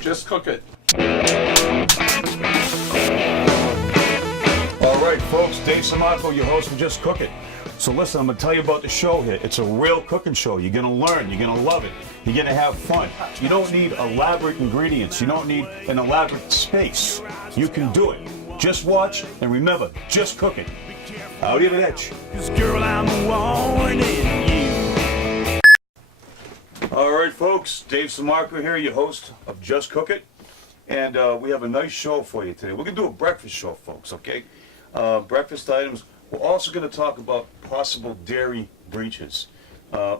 Just cook it. All right, folks, Dave Samaco, your host of Just Cook It. So listen, I'm going to tell you about the show here. It's a real cooking show. You're going to learn. You're going to love it. You're going to have fun. You don't need elaborate ingredients. You don't need an elaborate space. You can do it. Just watch and remember, just cook it. Out of the itch. Girl, I'm warning you. All right, folks, Dave Samaco here, your host of Just Cook It. And we have a nice show for you today. We're going to do a breakfast show, folks, okay? Breakfast items. We're also going to talk about possible dairy breaches.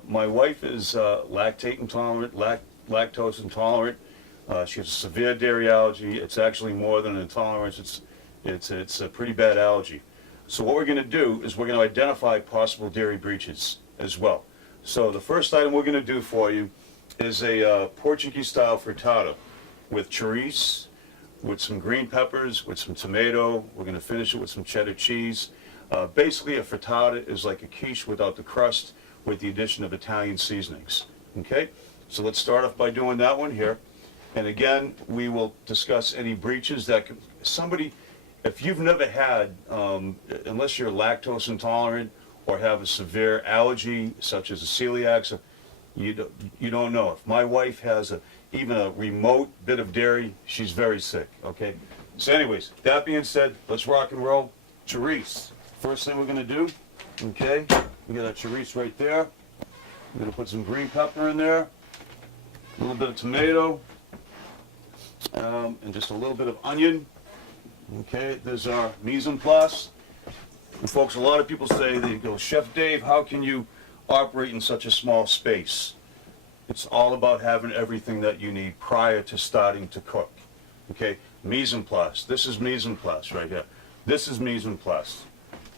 My wife is lactate intolerant, lactose intolerant. She has a severe dairy allergy. It's actually more than an intolerance. It's a pretty bad allergy. So what we're going to do is we're going to identify possible dairy breaches as well. So the first item we're going to do for you is a Portuguese-style frittata with chorizo, with some green peppers, with some tomato. We're going to finish it with some cheddar cheese. Basically, a frittata is like a quiche without the crust, with the addition of Italian seasonings. Okay? So let's start off by doing that one here. And again, we will discuss any breaches that could, somebody, if you've never had, unless you're lactose intolerant or have a severe allergy, such as a celiac, so you don't know. If my wife has even a remote bit of dairy, she's very sick, okay? So anyways, that being said, let's rock and roll. Chorizo. First thing we're going to do, okay, we got our chorizo right there. We're going to put some green pepper in there, a little bit of tomato, and just a little bit of onion. Okay, there's our mise en place. And folks, a lot of people say, they go, Chef Dave, how can you operate in such a small space? It's all about having everything that you need prior to starting to cook. Okay, mise en place. This is mise en place right here. This is mise en place.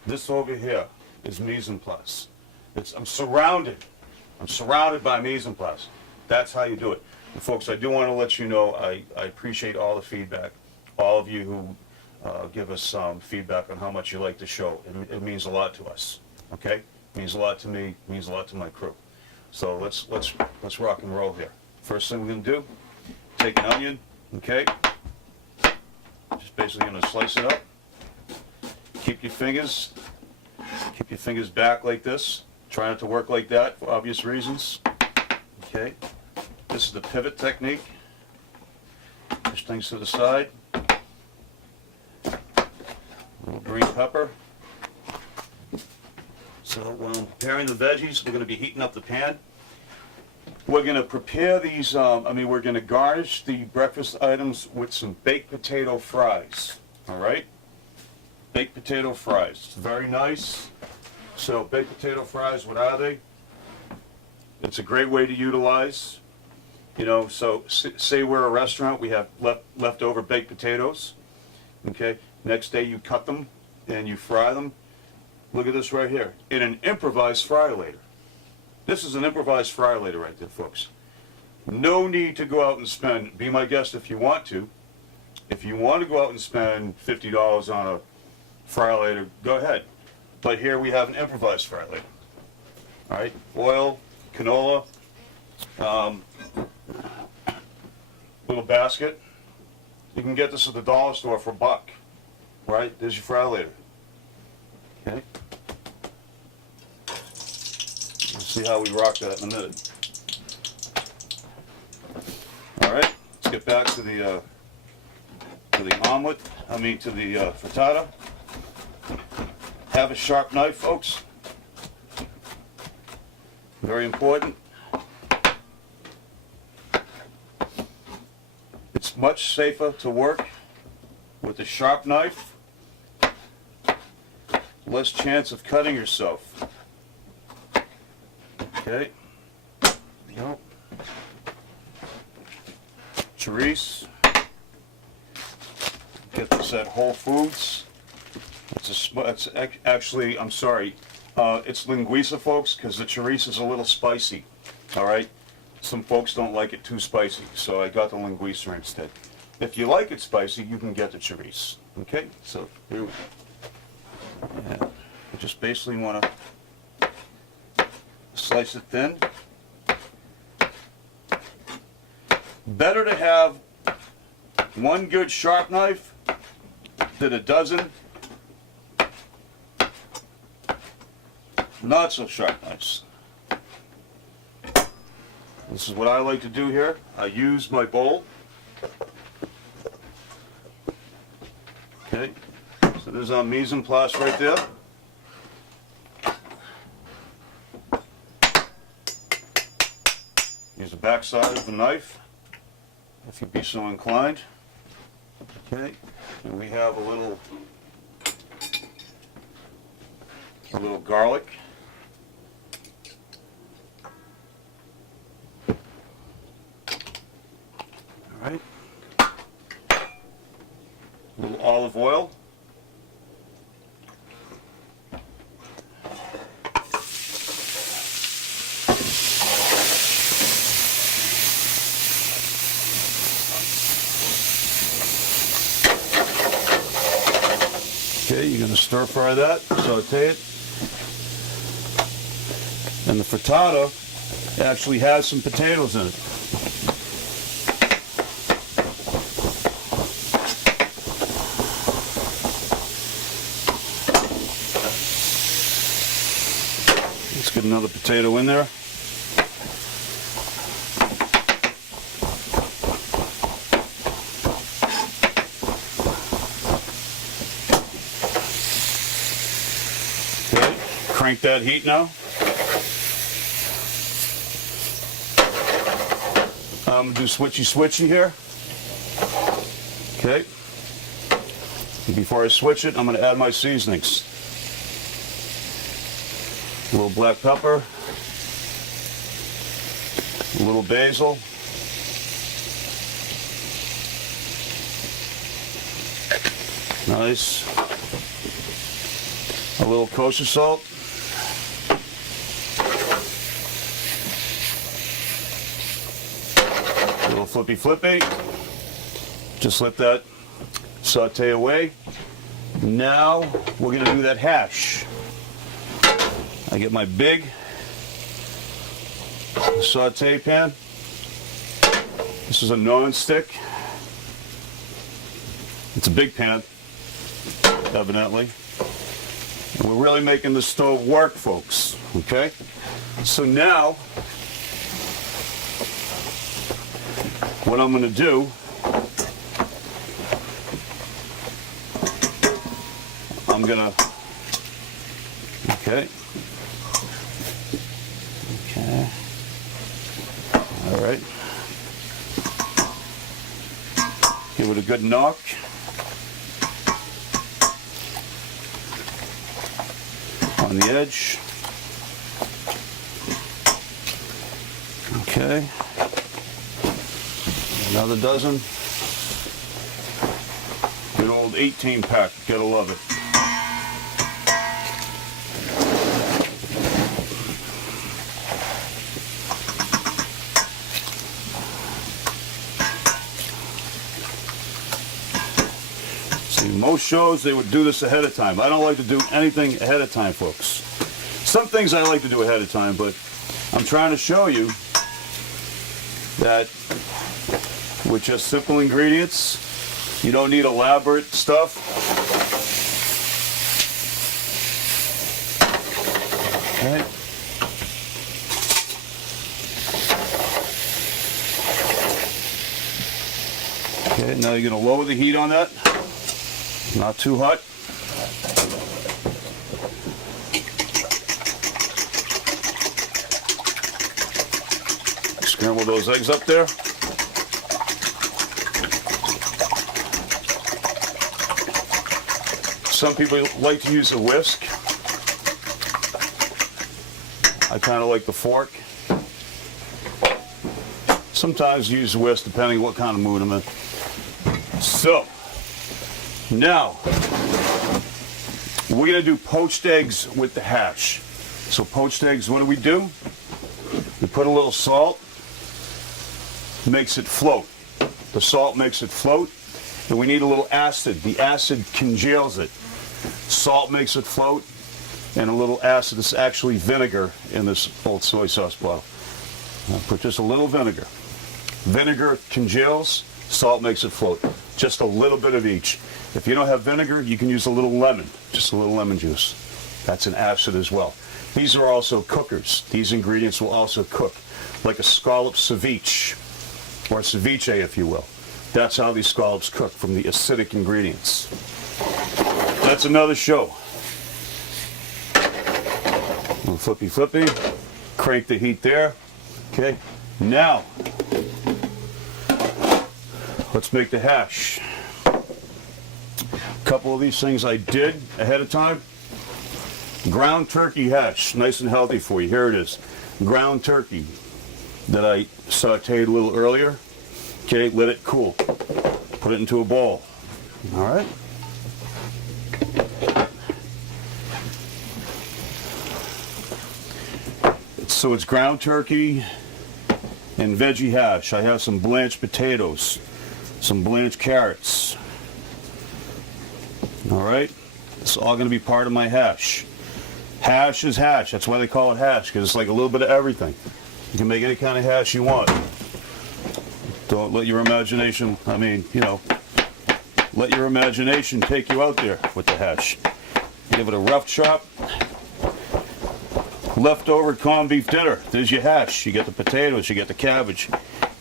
This over here is mise en place. I'm surrounded by mise en place. That's how you do it. And folks, I do want to let you know I appreciate all the feedback, all of you who give us feedback on how much you like the show. It means a lot to us. Okay, it means a lot to me. It means a lot to my crew. So let's rock and roll here. First thing we're going to do, take an onion. Okay, just basically going to slice it up. Keep your fingers back like this. Try not to work like that for obvious reasons. Okay, this is the pivot technique. Push things to the side. A little green pepper. So when I'm preparing the veggies, we're going to be heating up the pan. We're going to prepare these, we're going to garnish the breakfast items with some baked potato fries. All right? Baked potato fries. It's very nice. So baked potato fries, what are they? It's a great way to utilize. You know, so say we're a restaurant, we have leftover baked potatoes. Okay? Next day you cut them and you fry them. Look at this right here, in an improvised fryer-later. This is an improvised fryer-later right there, folks. No need to go out and spend, be my guest if you want to. If you want to go out and spend $50 on a fryer-later, go ahead. But here we have an improvised fryer-later. All right, oil, canola, little basket. You can get this at the dollar store for $1. Right, there's your fryer-later. Okay. We'll see how we rock that in a minute. All right, let's get back to the omelet. To the frittata. Have a sharp knife, folks. Very important. It's much safer to work with a sharp knife. Less chance of cutting yourself. Okay. Yep. Chorizo. Get this at Whole Foods. It's actually, I'm sorry, it's linguiça, folks, because the chorizo is a little spicy. All right. Some folks don't like it too spicy, so I got the linguiça instead. If you like it spicy, you can get the chorizo. Okay. So here we go. Yeah, you just basically want to slice it thin. Better to have one good sharp knife did a dozen not so sharp knives. This is what I like to do here. I use my bowl. Okay, so there's our mise en place right there. Use the back side of the knife, if you be so inclined. Okay, and we have a little garlic. All right. A little olive oil. Okay, you're going to stir fry that, saute it. And the frittata actually has some potatoes in it. Let's get another potato in there. Okay, crank that heat now. I'm going to do switchy here. Okay. And before I switch it, I'm going to add my seasonings. A little black pepper. A little basil. Nice. A little kosher salt. A little flippy. Just let that saute away. Now we're going to do that hash. I get my big saute pan. This is a non-stick. It's a big pan, evidently. And we're really making the stove work, folks. Okay? So now, what I'm going to do, I'm going to, okay. All right. Give it a good knock. On the edge. Okay. Another dozen. Good old 18 pack. Gotta love it. Most shows, they would do this ahead of time. I don't like to do anything ahead of time, folks. Some things I like to do ahead of time, but I'm trying to show you that with just simple ingredients, you don't need elaborate stuff. Okay. Okay, now you're going to lower the heat on that. Not too hot. Scramble those eggs up there. Some people like to use a whisk. I kind of like the fork. Sometimes use a whisk depending what kind of mood I'm in. So, now, we're going to do poached eggs with the hash. So poached eggs, what do? We put a little salt, makes it float. The salt makes it float, and we need a little acid. The acid congeals it. Salt makes it float, and a little acid. This is actually vinegar in this old soy sauce bottle. I'll put just a little vinegar. Vinegar congeals, Salt makes it float. Just a little bit of each. If you don't have vinegar, you can use a little lemon, just a little lemon juice. That's an acid as well. These are also cookers. These ingredients will also cook, like a scallop ceviche, or ceviche if you will. That's how these scallops cook, from the acidic ingredients. That's another show. Flippy flippy, crank the heat there. Okay, now let's make the hash. A couple of these things I did ahead of time. Ground turkey hash, nice and healthy for you. Here it is. Ground turkey that I sauteed a little earlier. Okay, let it cool. Put it into a bowl. All right. So it's ground turkey and veggie hash. I have some blanched potatoes, some blanched carrots. All right, it's all going to be part of my hash. Hash is hash. That's why they call it hash, because it's like a little bit of everything. You can make any kind of hash you want. Don't let your imagination, let your imagination take you out there with the hash. Give it a rough chop. Leftover corned beef dinner. There's your hash. You get the potatoes, you get the cabbage,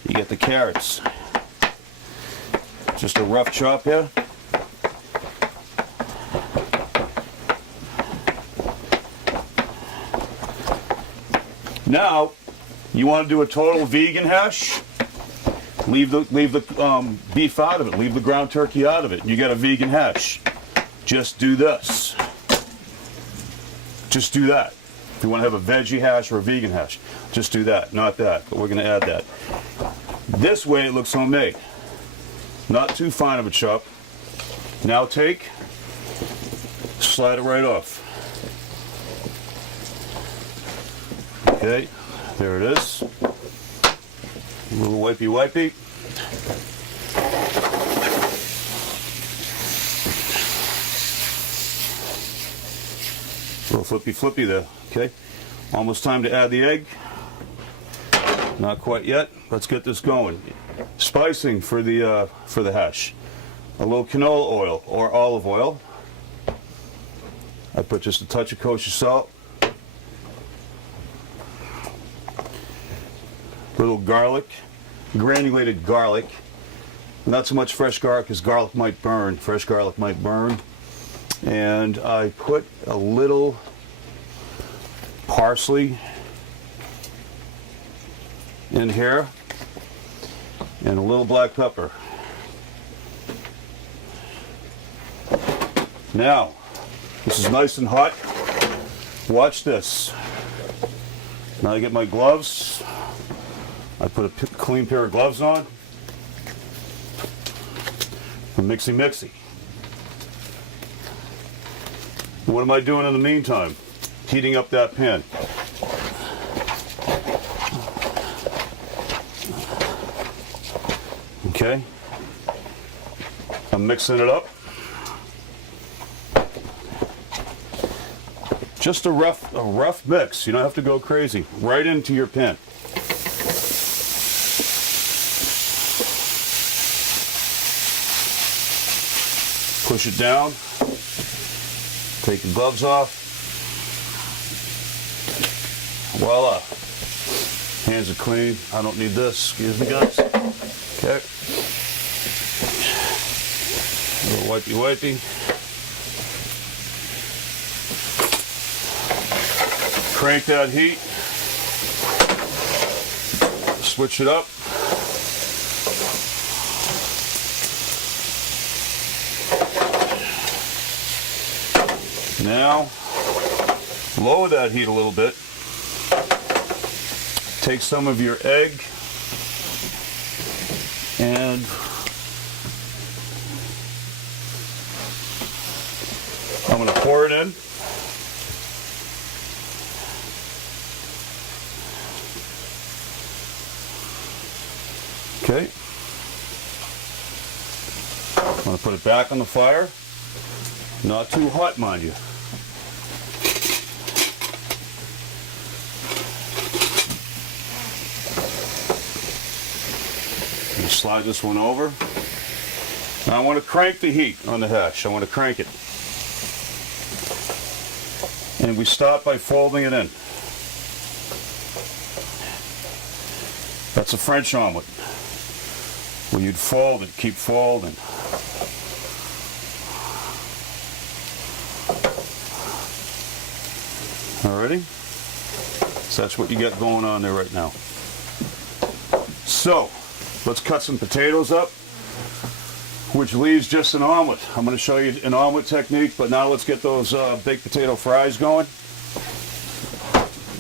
you get the carrots. Just a rough chop here. Now, you want to do a total vegan hash? Leave the beef out of it. Leave the ground turkey out of it. You got a vegan hash. Just do this. Just do that. If you want to have a veggie hash or a vegan hash, just do that, not that, but we're going to add that. This way it looks homemade. Not too fine of a chop. Now take, slide it right off. Okay, there it is. A little wipey wipey. A little flippy flippy there. Okay, almost time to add the egg. Not quite yet. Let's get this going. Spicing for the hash. A little canola oil or olive oil. I put just a touch of kosher salt. Little garlic, granulated garlic. Not so much fresh garlic, because garlic might burn. Fresh garlic might burn. And I put a little parsley in here and a little black pepper. Now, this is nice and hot. Watch this. Now I get my gloves. I put a clean pair of gloves on. Mixy mixy. What am I doing in the meantime? Heating up that pan. Okay. I'm mixing it up. Just a rough mix. You don't have to go crazy. Right into your pan. Push it down. Take the gloves off. Voila. Hands are clean. I don't need this. Excuse me, guys. Okay. A little wipey wipey. Crank that heat. Switch it up. Now, lower that heat a little bit. Take some of your egg and I'm going to pour it in. Okay. I'm going to put it back on the fire. Not too hot, mind you. Just slide this one over. Now I want to crank the heat on the hash. I want to crank it. And we start by folding it in. That's a French omelet, where you'd fold it, keep folding. Alrighty? So that's what you got going on there right now. So, let's cut some potatoes up, which leaves just an omelet. I'm going to show you an omelet technique, but now let's get those baked potato fries going.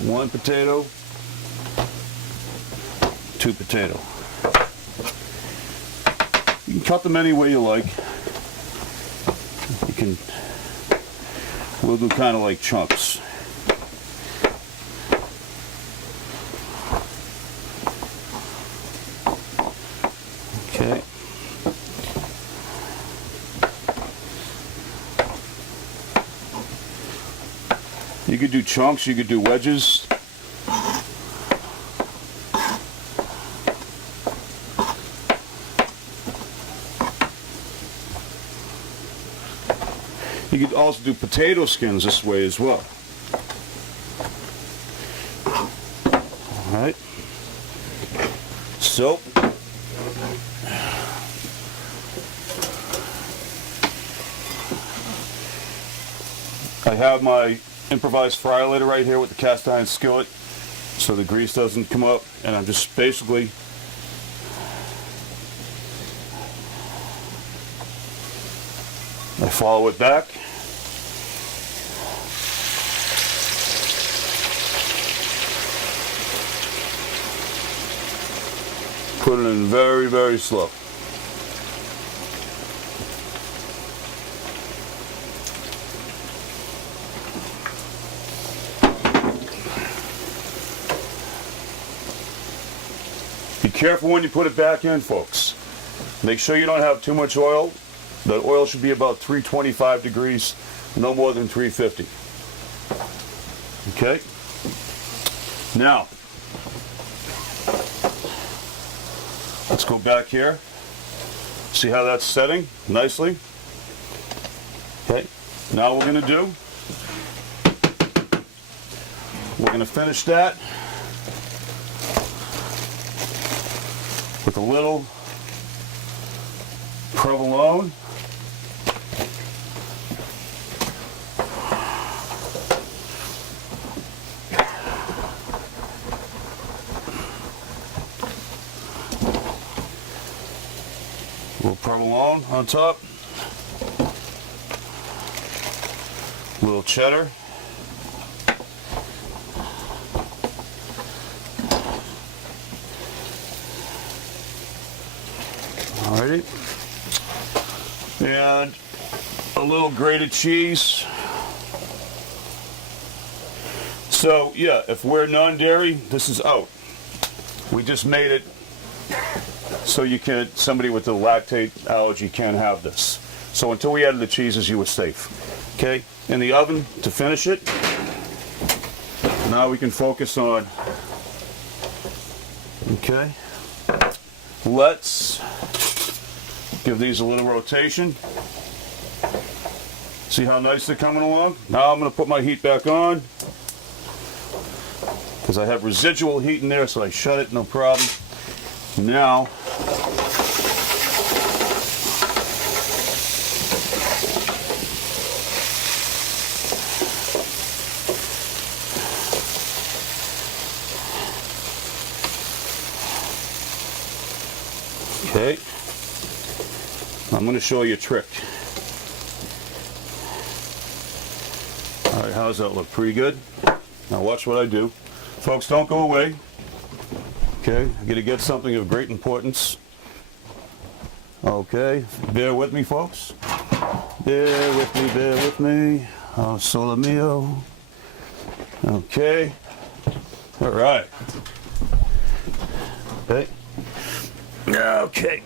One potato, two potato. You can cut them any way you like. You can, we'll do kind of like chunks. Okay. You could do chunks, you could do wedges. You could also do potato skins this way as well. Alright. So, I have my improvised fry lighter right here with the cast iron skillet so the grease doesn't come up, and I'm just basically I follow it back. Put it in very, very slow. Be careful when you put it back in, folks. Make sure you don't have too much oil. The oil should be about 325 degrees, no more than 350. Okay? Now, let's go back here. See how that's setting nicely? Okay. Now what we're going to do, we're going to finish that with a little provolone. A little provolone on top. A little cheddar. Alrighty. And a little grated cheese. So yeah, if we're non-dairy, this is out. We just made it so you can, somebody with a lactate allergy can have this. So until we added the cheeses, you were safe. Okay, in the oven to finish it. Now we can focus on, okay, let's give these a little rotation. See how nice they're coming along? Now I'm going to put my heat back on because I have residual heat in there, so I shut it, no problem. Now, okay, I'm going to show you a trick. All right, how's that look? Pretty good? Now watch what I do. Folks, don't go away. Okay, I'm going to get something of great importance. Okay, bear with me, folks. Bear with me, bear with me. Oh, solo mio. Okay. All right. Okay. Okay.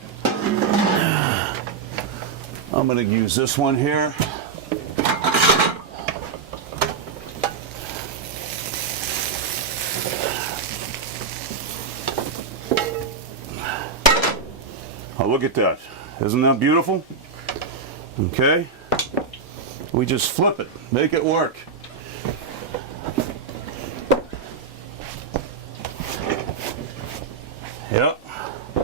I'm going to use this one here. look at that. Isn't that beautiful? Okay. We just flip it, make it work. Yep. A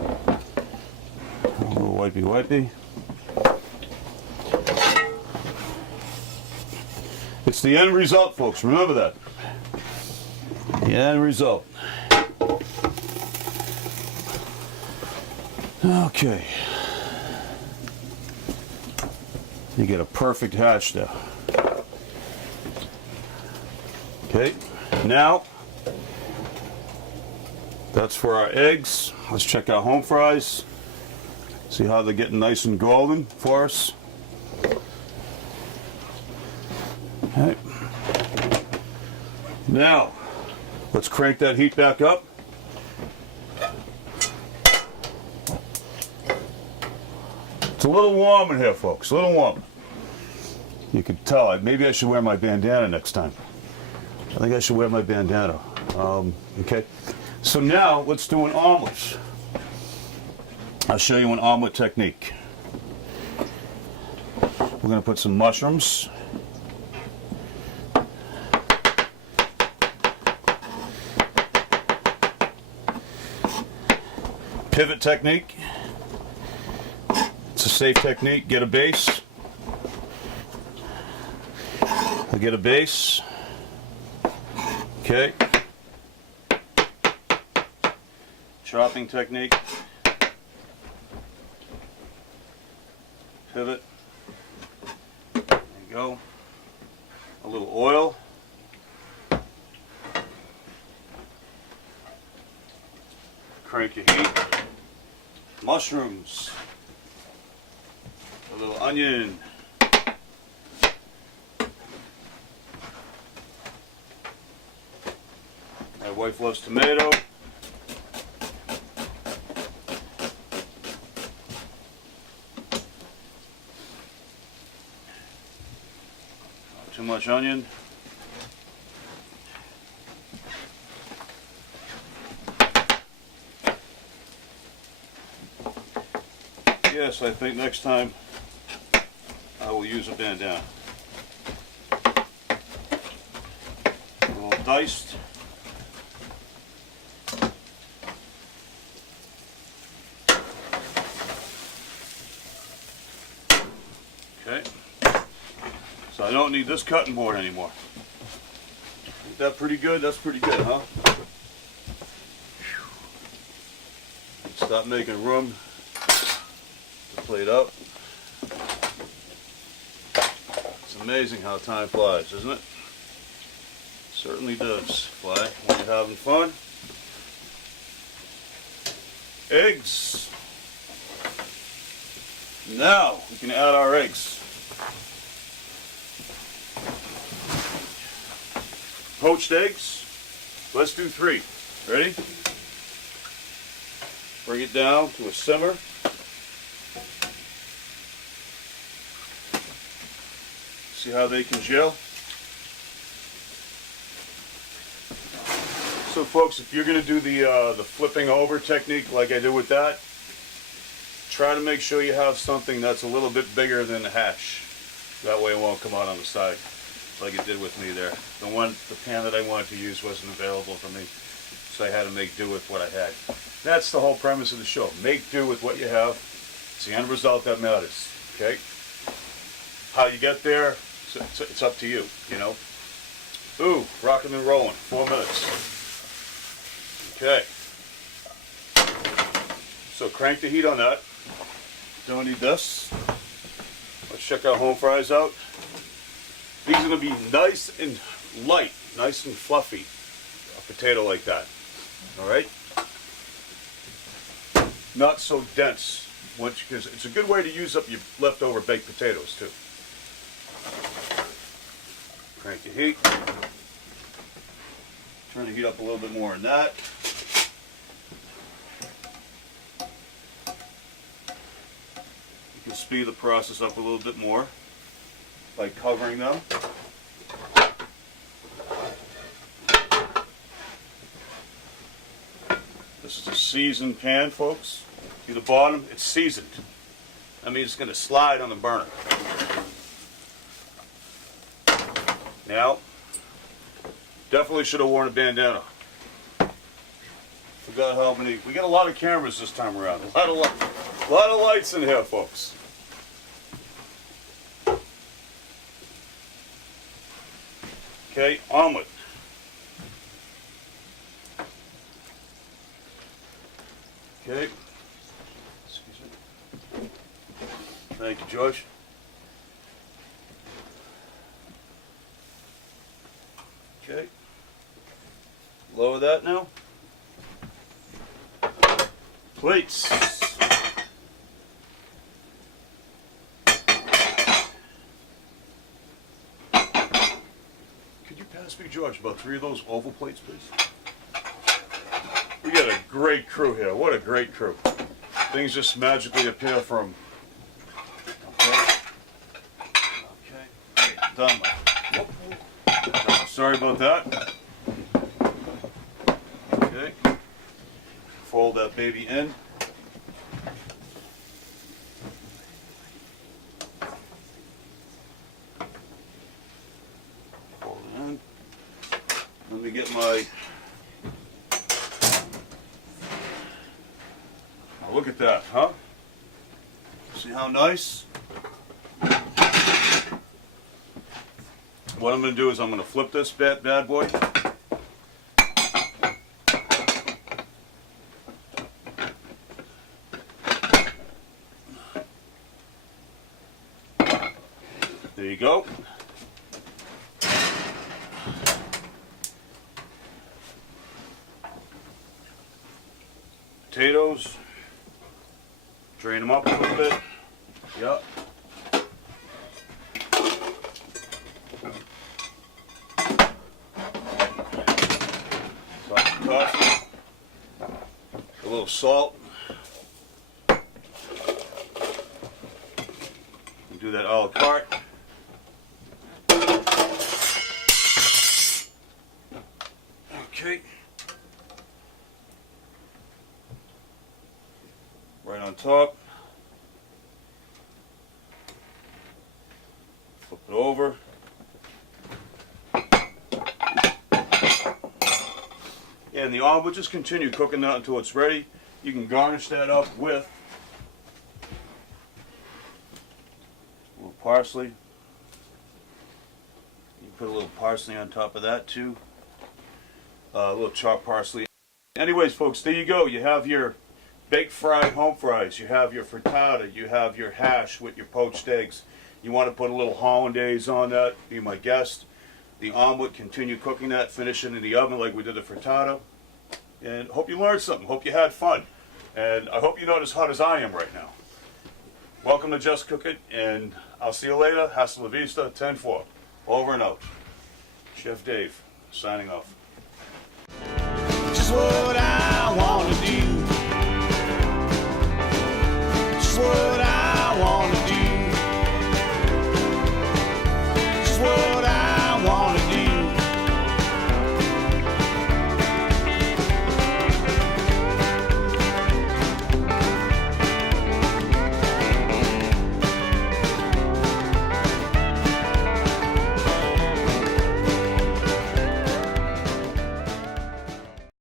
little wipey wipey. It's the end result, folks. Remember that. The end result. Okay. You get a perfect hash there. Okay. Now, that's for our eggs. Let's check our home fries. See how they're getting nice and golden for us. Okay. Now, let's crank that heat back up. It's a little warm in here, folks. A little warm. You can tell. Maybe I should wear my bandana next time. I think I should wear my bandana. Okay. So now, let's do an omelet. I'll show you an omelet technique. We're going to put some mushrooms. Pivot technique. It's a safe technique. Get a base. I'll get a base. Okay. Chopping technique. Pivot. There you go. A little oil. Crank your heat. Mushrooms. A little onion. My wife loves tomato. Not too much onion. Yes, I think next time I will use a bandana. A little diced. Okay. So I don't need this cutting board anymore. Is that pretty good? That's pretty good, huh? Stop making room. Plate up. It's amazing how time flies, isn't it? Certainly does fly when you're having fun. Eggs. Now we can add our eggs. Poached eggs. Let's do 3. Ready? Bring it down to a simmer. See how they congeal? So folks, if you're going to do the flipping over technique like I did with that, try to make sure you have something that's a little bit bigger than the hash. That way it won't come out on the side like it did with me there. The pan that I wanted to use wasn't available for me, so I had to make do with what I had. That's the whole premise of the show. Make do with what you have. It's the end result that matters. Okay? How you get there, it's up to you, you know. Ooh, rocking and rolling, 4 minutes. Okay. So crank the heat on that. Don't need this. Let's check our home fries out. These are going to be nice and light, nice and fluffy. A potato like that. Alright? Not so dense, because it's a good way to use up your leftover baked potatoes too. Crank your heat. Turn the heat up a little bit more than that. You can speed the process up a little bit more by covering them. This is a seasoned pan, folks. See the bottom? It's seasoned. That means it's going to slide on the burner. Now, definitely should have worn a bandana. Forgot how many. We got a lot of cameras this time around. A lot of lights in here, folks. Okay, omelet. Okay. Excuse me. Thank you, George. Okay. Lower that now. Plates. Could you pass me, George, about 3 of those oval plates, please? We got a great crew here. What a great crew. Things just magically appear from... Okay. Okay. Done. Sorry about that. Okay. Fold that baby in. Fold it in. Let me get my... Oh, look at that, huh? See how nice? What I'm going to do is I'm going to flip this bad boy. There you go. Potatoes. Drain them up a little bit. Yep. Toss a little salt. Do that a la carte. Okay. Right on top. Flip it over. And the omelet, just continue cooking that until it's ready. You can garnish that up with a little parsley. You can put a little parsley on top of that too. A little chopped parsley. Anyways, folks, there you go. You have your baked fried home fries. You have your frittata. You have your hash with your poached eggs. You want to put a little hollandaise on that, be my guest. The omelet, continue cooking that, finish it in the oven like we did the frittata. And hope you learned something. Hope you had fun. And I hope you're not as hot as I am right now. Welcome to Just Cook It, and I'll see you later. Hasta la vista, 10-4. Over and out. Chef Dave, signing off. Just what I